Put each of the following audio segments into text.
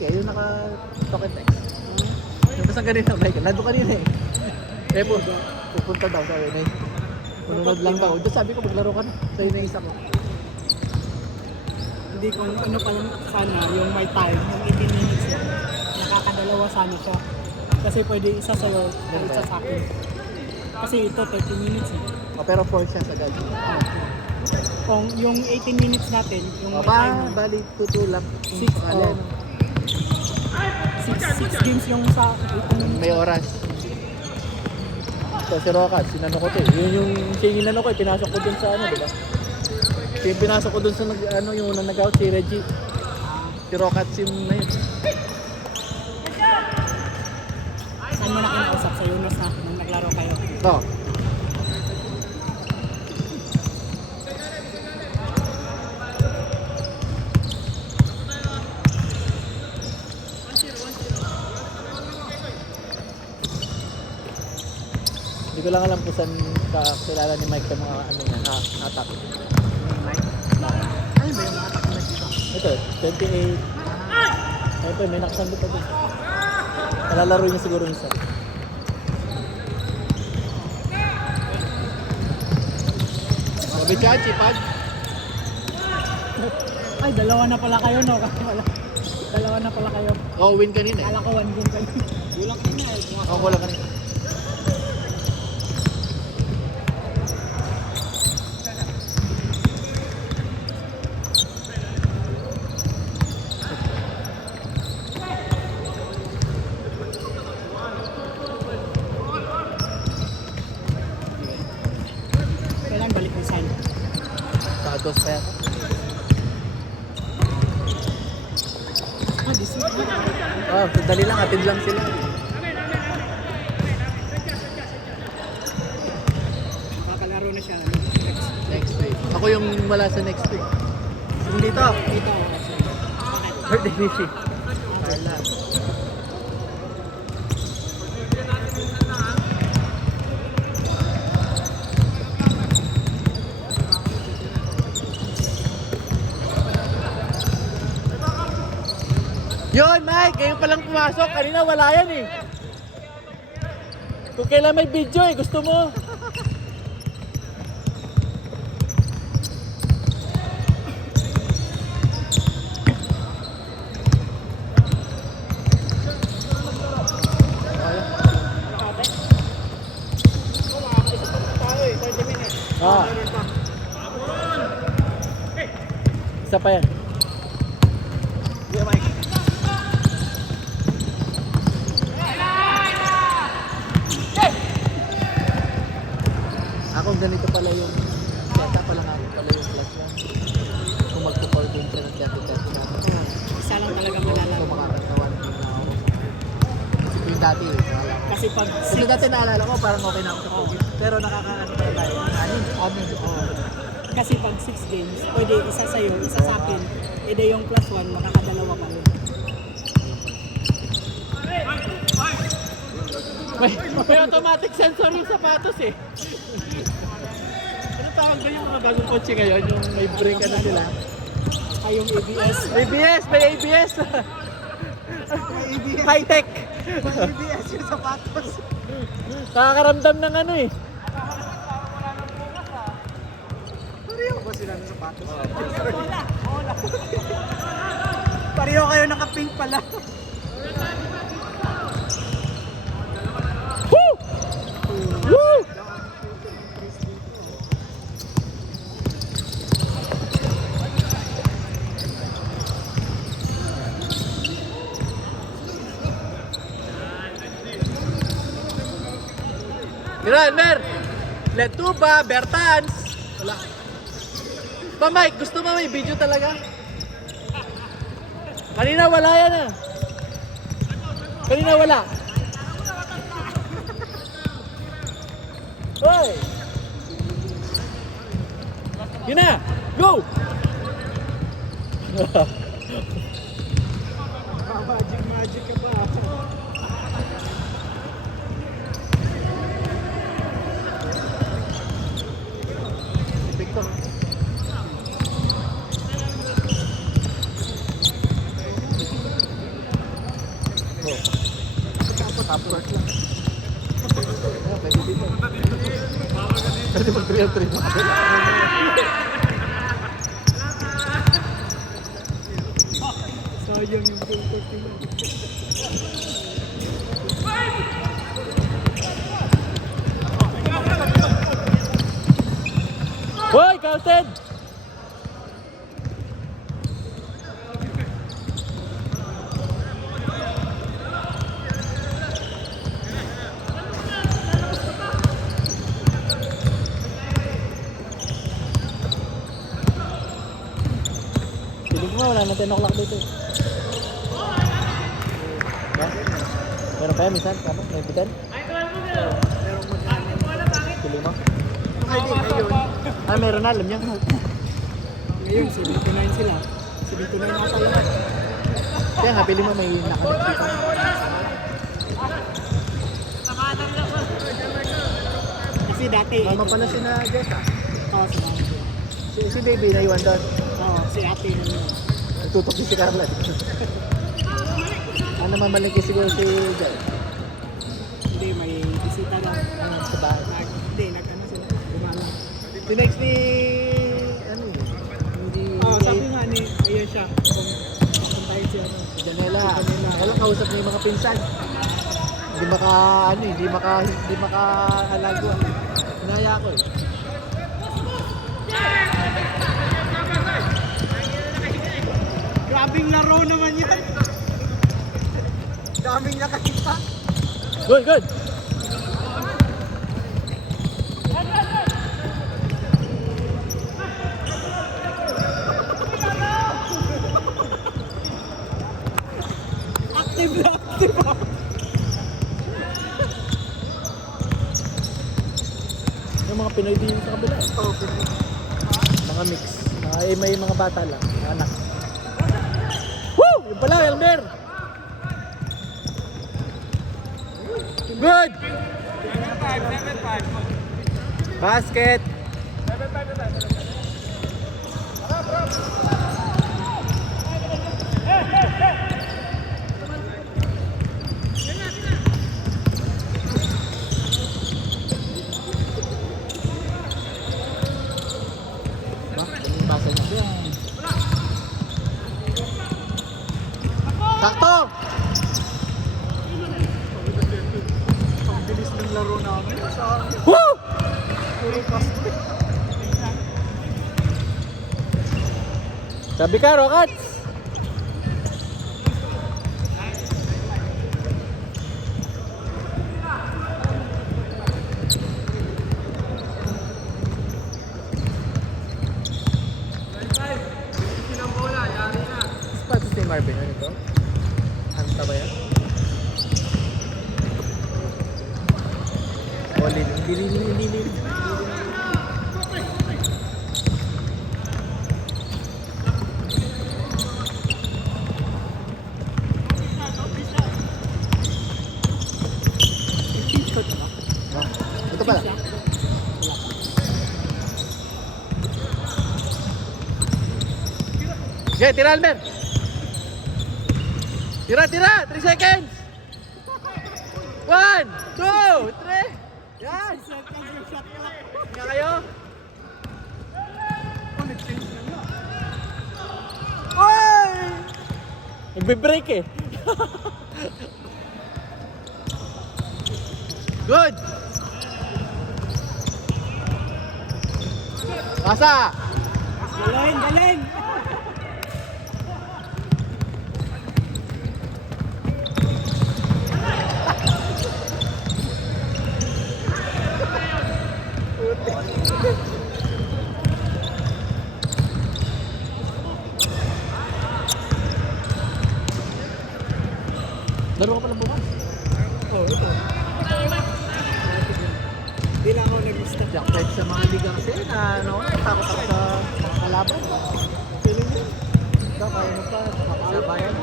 Mike eh, yung naka-talk and text. Yung basta ganito, Mike, nandun kanina eh. Eh po, pupunta daw sa yun eh. Pununod lang daw. Doon sabi ko, maglaro ka na. Sa yun na isa ko. Hindi ko ano pa lang sana, yung my time, yung 18 minutes na. Nakakadalawa sana siya. Kasi pwede isa sa'yo, isa sa akin. Kasi ito, 30 minutes eh. Oh, pero 4 siya sa gagi. Kung yung 18 minutes natin, yung my time, Bali, tutulap. Six, oh. 6 games yung sa 18 minutes. May oras. So, si Rocat, sinano ko to eh. Yun yung sinano ko eh, pinasok ko dun sa ano, diba? Yung pinasok ko dun sa yung unang nag-out, si Reggie. Si Rocat sim na yun. Saan mo na kinausap sa Yunus na nung naglaro kayo? No. Hindi ko lang alam kung saan kakilala ni Mike yung mga ano niya, na-attack. Mike? Ano ba yung mga attack na dito? Ito, 28. Ito, may nakasando pa dun. Nalalaro niya siguro isa. Sabi Chachi, pag. Ay, dalawa na pala kayo, no? Kasi wala. Dalawa na pala kayo. Oh, win kanina eh. Kala ko 1 game kayo. Kulang kanina eh. Oh, wala kanina. Kailan balik ni Sign? Tados pa yan. Ah, this week na. Oh, sandali lang, atid lang sila. Makakalaro na siya. Next week. Ako yung wala sa next week. Yung dito. Dito. Birthday ni si Carla. Yun, Mike! Ngayon palang pumasok. Kanina wala yan eh. Kung kailan may video eh, gusto mo? Ah. Isa pa yan. Yeah, Mike. Ako ganito pala yung setup pala nga pala yung class lang. Kung magpo-call din siya ng dati-dati na ako. Isa lang talaga So malalaman. makakatawan din na ako. Kasi yung dati eh. Wala. Kasi pag Kasi dati naalala ko parang okay na ako sa COVID. Pero nakakaano pala tayo. Amin. Kasi pag 6 games, pwede isa sa'yo, isa sa akin. Ede yung +1, makakadalawa pa rin. May automatic sensor yung sapatos eh. Ano tawag ba yung mga bagong kotse ngayon? Yung may brake ano sila? Ay, yung ABS. ABS! May ABS! ABS. High tech! ABS yung sapatos. Nakakaramdam ng ano eh. Pareho ba sila ng sapatos? Wala. Pareho kayo naka-pink pala. Woo! Woo! Runner! Letuba, Bertans! Wala. Pa Mike, gusto mo may video talaga? Kanina wala yan ah. Kanina wala. Hoy! Yun na! Go! Magic ka ba? Victor. Combo. Top court lang. Ah, pwede dito. Pwede mag 3 on 3 mo. Sayang yung full court nila. Hoy, counted! Piling mo, wala na 10 o'clock dito. Ha? Meron pa yan, minsan? Kano? May bitan? Merong magkano. Piling mo? Hindi, ngayon. Ah, meron na, alam niya. Ngayon, 79 sila. 79 na talaga. Kaya nga, piling mo may nakalap dito. Kasi dati, Mama pala si na Jessa. Oo, si Mama. Si baby na iwan doon. Oo, si ate yun. Nagtutok din si Carla. Ano mamalaki siguro si Jai? Hindi, may bisita lang. Sa bahay. Hindi, nag-ano sila. Gumalang. Tinext ni... Ano yun? Hindi... Oo, sabi nga ni, ayun siya. Kung puntahin siya. Si Janela. Kailan kausap niya yung mga pinsan. Hindi hindi maka-alago. Hinaya ko eh. Grabing laro naman yan. Daming nakakita. Good, good! Active na active ako. Yung mga Pinoy din sa kabila. Oo, Mga mix. May mga bata lang. Mga anak. Woo! Yung pala, Elmer! Good! 7-5. Basket! Basa niya. Sakto! ang bilis ng laro namin. Sa Woo! puro basket. Sabi ka, Rockets! Spot si Marvin, ano ito? Anta ba yan? Oli, hindi. Ito pala. Okay, tira Almer. Tira. 3 seconds. 1, 2, 3. Yan. Nga kayo. Oy! Nagbe-break eh. Good. Pasa. Galing! Laro ka pala bukas. Oo, ito. Hindi lang ako nag-stop. Jackpot sa mga liga kasi na takot ako sa mga kalaban. Feeling mo. Ikaw, kaya mo pa makasabayan.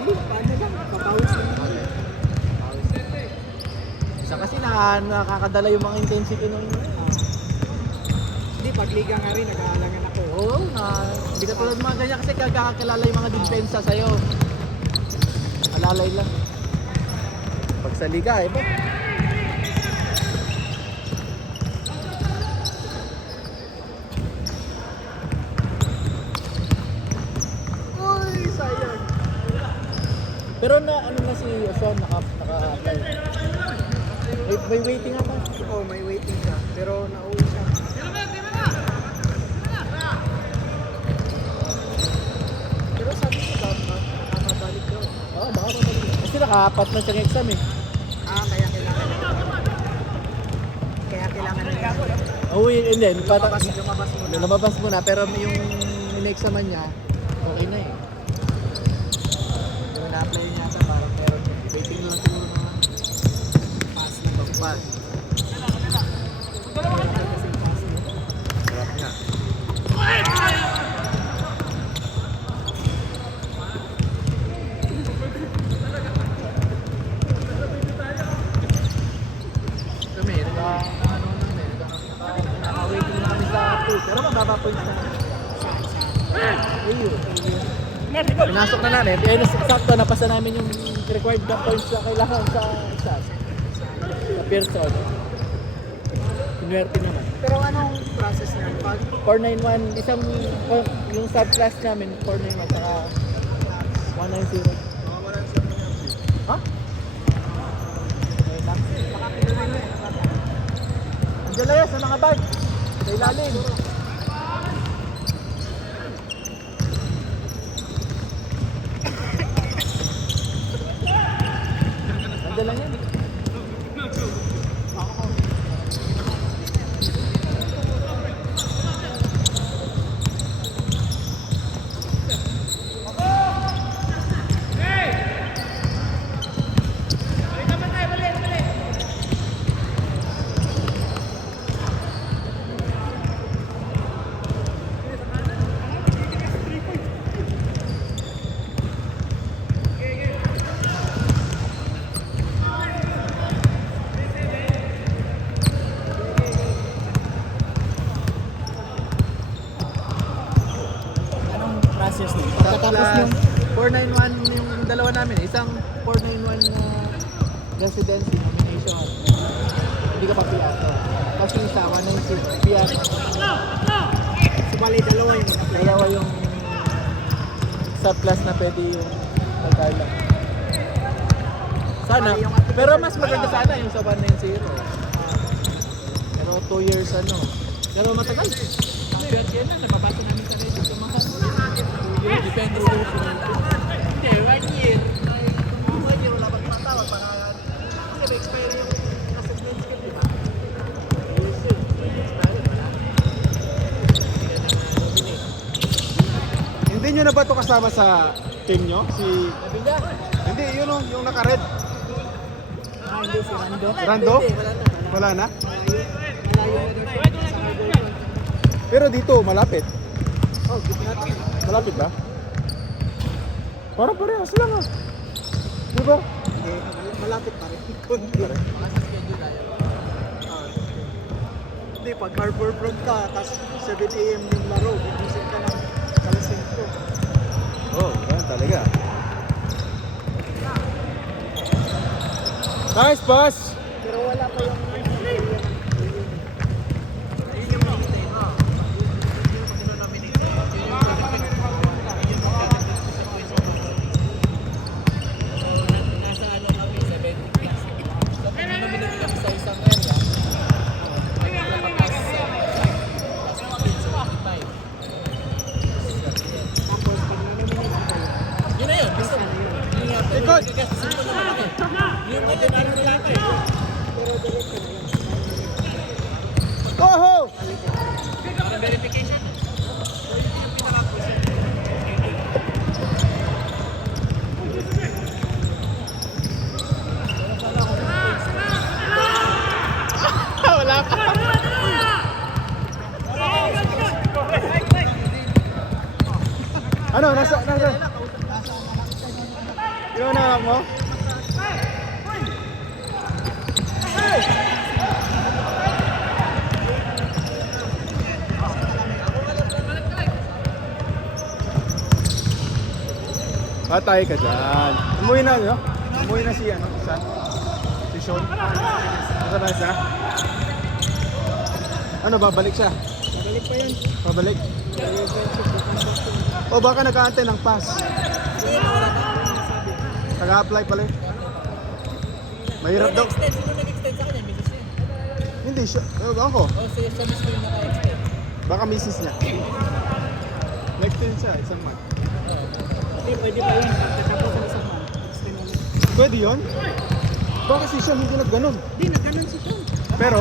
Hindi, paano lang? Papawis lang. Isa kasi nakakadala yung mga intensity ng Hindi, pag liga nga rin, nag-aalangan ako. Oo, hindi ka tulad mga ganyan kasi kagkakakilala yung mga depensa sa'yo. Alalay lang. sa liga, eh. Uy, sayang. Pero na ano na si Oswan naka-apply. May waiting ata. Oo, may waiting siya. Pero nauwi siya. Pero sabi ko dapat nakabalik daw. Oo, baka mabalik. Kasi naka-apat na siyang exam eh. Kaya kailangan na. Kaya kailangan na niya. Uy, and then, Lumabas mo na. lumabas mo na, pero yung in-examan niya, okay na eh. Yung na-apply niya sa parang meron. Waiting na siguro na Pass na ba? pag-pass. Sarap niya. Kami, naka-waiting na kami sa 2, pero mababa points na. Ayun. Pinasok na namin. Kaya sakto, napasa namin yung required na points na kailangan sa Pearson. Inwerte naman. Pero anong process niya? Pag 491, yung subclass namin, 491, saka 190. Ha? Okay lang. Andiyan lang yan sa mga bag. Sa ilalim. Andiyan lang yan. anong process niya? Tapos Pagkatapos yung 491 yung dalawa namin. Isang 491 na residency nomination. Hindi ka pa PR. Tapos yung isa, 190 PR. sumali dalawa yung apply. Dalawa yung subclass na pwede yung Tagalog. Sana. Pero mas maganda sana yung sa 190. Pero 2 years ano. Pero matagal. Pero yan na, nababasa namin sa rin sa mga 2 years. Depende sa hindi, 1 year. 1 year, wala bang matawag para kasi may expire yung assessment skill, di ba? Years yun. Expire, wala. Hindi nyo na ba ito kasama sa team nyo? Nabila? Hindi, yun yung naka-red. Hindi si Rando. Rando? Hindi, wala na. Wala na? Malayo na daw sa may goal. Pero dito, malapit. Oh, gitna to. Malapit ba? Parang parehas lang ah. Di ba? Hindi, malapit pa rin. Kundi. Baka sa schedule ayaw. Hindi, pag harbor front ka, tapos 7 AM yung laro, gigising ka ng alas 5. Oo, ganun talaga. Nice pass! Pero wala pa yung Nasa ano kami, 70 plus. So, kung nominate kami sa isang area, tapos 75. tapos pag nanominate ka, Yun na yun, gusto mo. Yun nga, pero Ikot! kasi simple naman ako. Yung ngayon, ano nila ako eh. pero direct ka na yun. Oho! Yung verification. Wala pa. Ano? Nasa? Yung anak mo? Patay ka dyan. Umuwi na, no? Umuwi na si ano, isa. extension? Nasa na siya? Ano, babalik siya? Babalik pa yun. Babalik? O baka nag-aantay ng pass? Nag-a-apply pala eh. Mahirap daw. Sino nag-extend sa kanya? Misis niya. Hindi siya. Ako. O siya mismo yung naka-extend. Baka misis niya. Nag-extend siya, isang month. Hindi, pwede pa yun. Pagkatapos ng isang month, extend ulit. Pwede yun? Baka si Sean hindi nag-ganon. Hindi, nagkanon si Sean. Pero,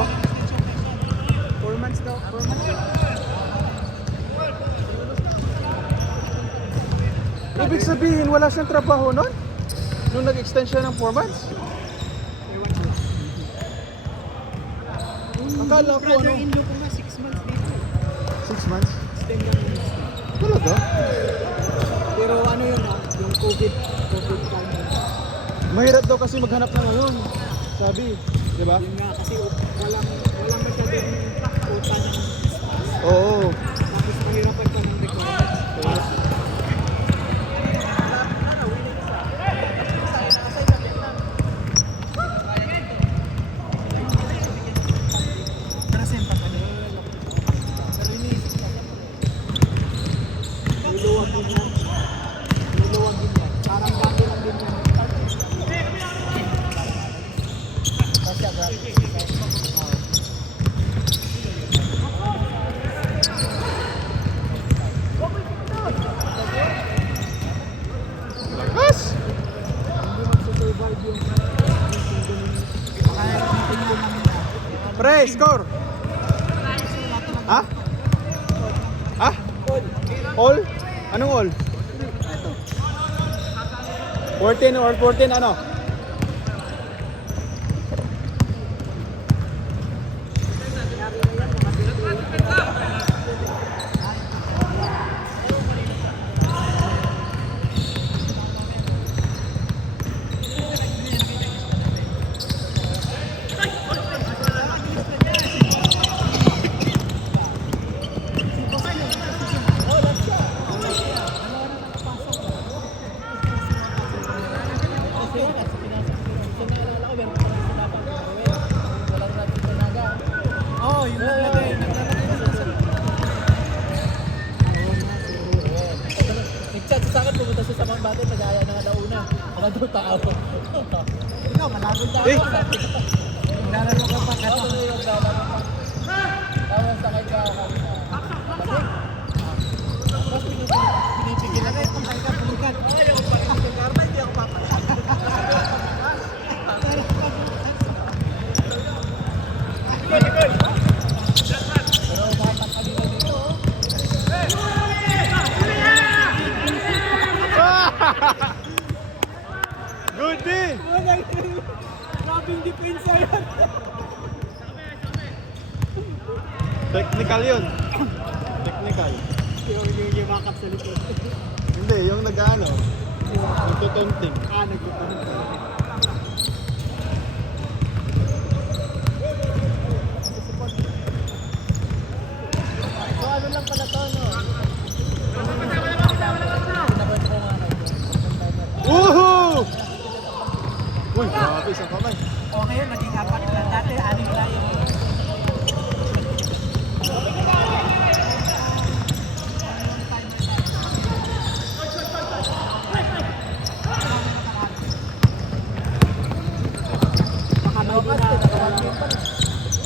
4 months daw. 4 months. ibig sabihin wala siyang trabaho nun? Nung nag-extend siya ng 4 months? Akala ko ano, Brother-in-law ko nga, 6 months dito. 6 months? Extend yung extend. Talaga? Pero ano yun yung COVID time. Mahirap daw kasi maghanap na ngayon. Sabi, di ba? Yun nga, kasi walang masyadong utang ng Oo. tapos mahirapan pa ng requirements. Trasen pa kanya. Pero iniisip ka naman. Luluwag din yan. Luluwag din yan. Parang dati lang din yan. Kasya, bro. Lakas! Hindi magsusurvive yung kaya natin yung Pre, score! Ha? Ha? All? Anong all? 14 or 14 ano? oh, yung naglagay na sa Nag-chat sa akin, pumunta siya sa mga batay, nag-aya na nga nauna. Nakadto tao. ikaw, malapit na Eh! ako. Naglalaro ka pa. Ako na yung lalaro pa. Tapos sakay ka ako. Lasing. Tapos pinipigil ako. Kumain ka, pulikan. Ayaw pa rin. Karma, hindi ako papala. Pero umatak kanina dito. Good din! Grabing depensa yan. Technical yun. Technical. Yung yumakap sa likod. Hindi, yung nag-ano, nagtutunting. Nagpupunod ka. So ano lang pala to, no? Pinabot ko nga kayo. Woohoo! Uy, grabe, isang kamay. Okay yun, naging apat na. Dati, aling tayo.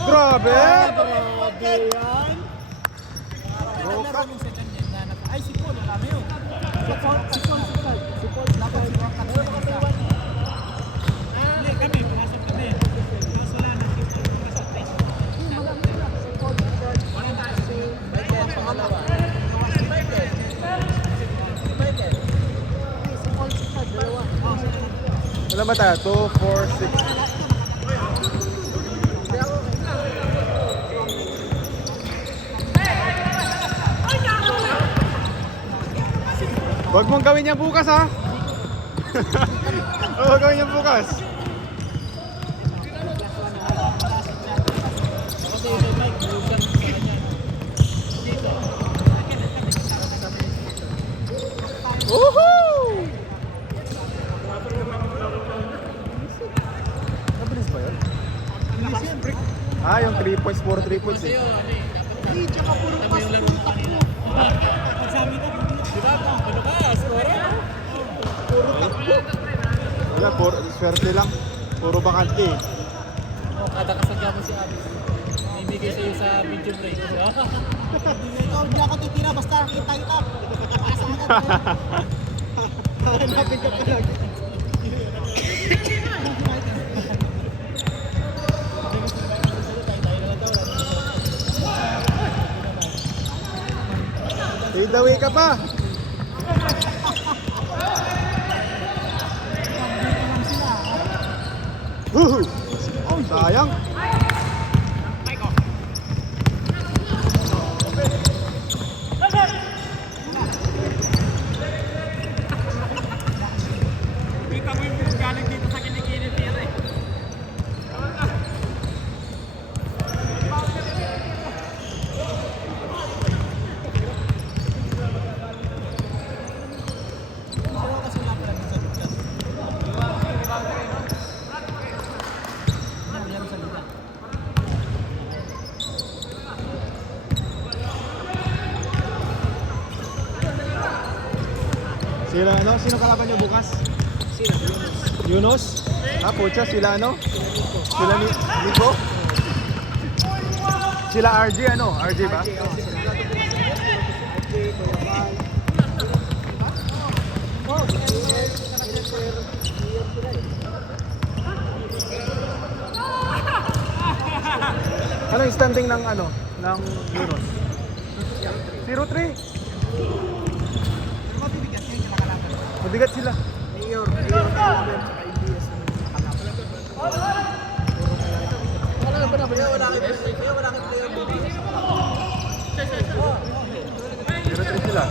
Grabe! Grabe yan. Ay, si Paul, marami yun. Si Paul. Si Paul, dapat si Rokat sa isa. Hindi, kami, pumasok kami. Tapos wala na, si Paul, pumasok na isa. Si Paul, wala na, si Michael ang pangalawa. Si Michael. Si Michael. Si Paul, si Paul, dalawa. Wala ba tayo? 2, 4, 6. Huwag mong gawin yan bukas ha! Huwag mong gawin yan bukas! Kasi si Mike, lusan sa kanya. Woohoo! Mabilis ba yun? Ah, yung 3 points, 4 3 points Kasi eh. yun, ano eh, dapat Hindi, tsaka puro alam mo pas, yung laro puro mo kanina. takbo. Pag sabi ka, Di ba? Ano ka? Score? puro takbo. Wala, swerte lang. Puro bakante eh. Oh, kada kasagya mo si Abis. Ibigay sa'yo sa video break. Diba? Ikaw, hindi ako titira, basta kita. Pasa ka na. Hanapin ka pa lagi. Fade away ka pa. Woohoo! Oh, sayang. Kita mo yung galing dito sa kilikili tira eh. Pero kasi wala pala dito sa lugar. Yan sa lugar. Sila ano? Sino kalaban niyo bukas? Sino? Yunus? Ah, pucha, sila ano? Sila ni Nico? Sila RJ ano? RJ ba? Ano yung standing ng ano? Ng Yunus? 0-3. Mabibigat yun yung nakalaban. Mabigat sila. Mayor kalaban sa IBS yung nakalaban. Wala ba na ba? Wala kayo player. 0-3 sila.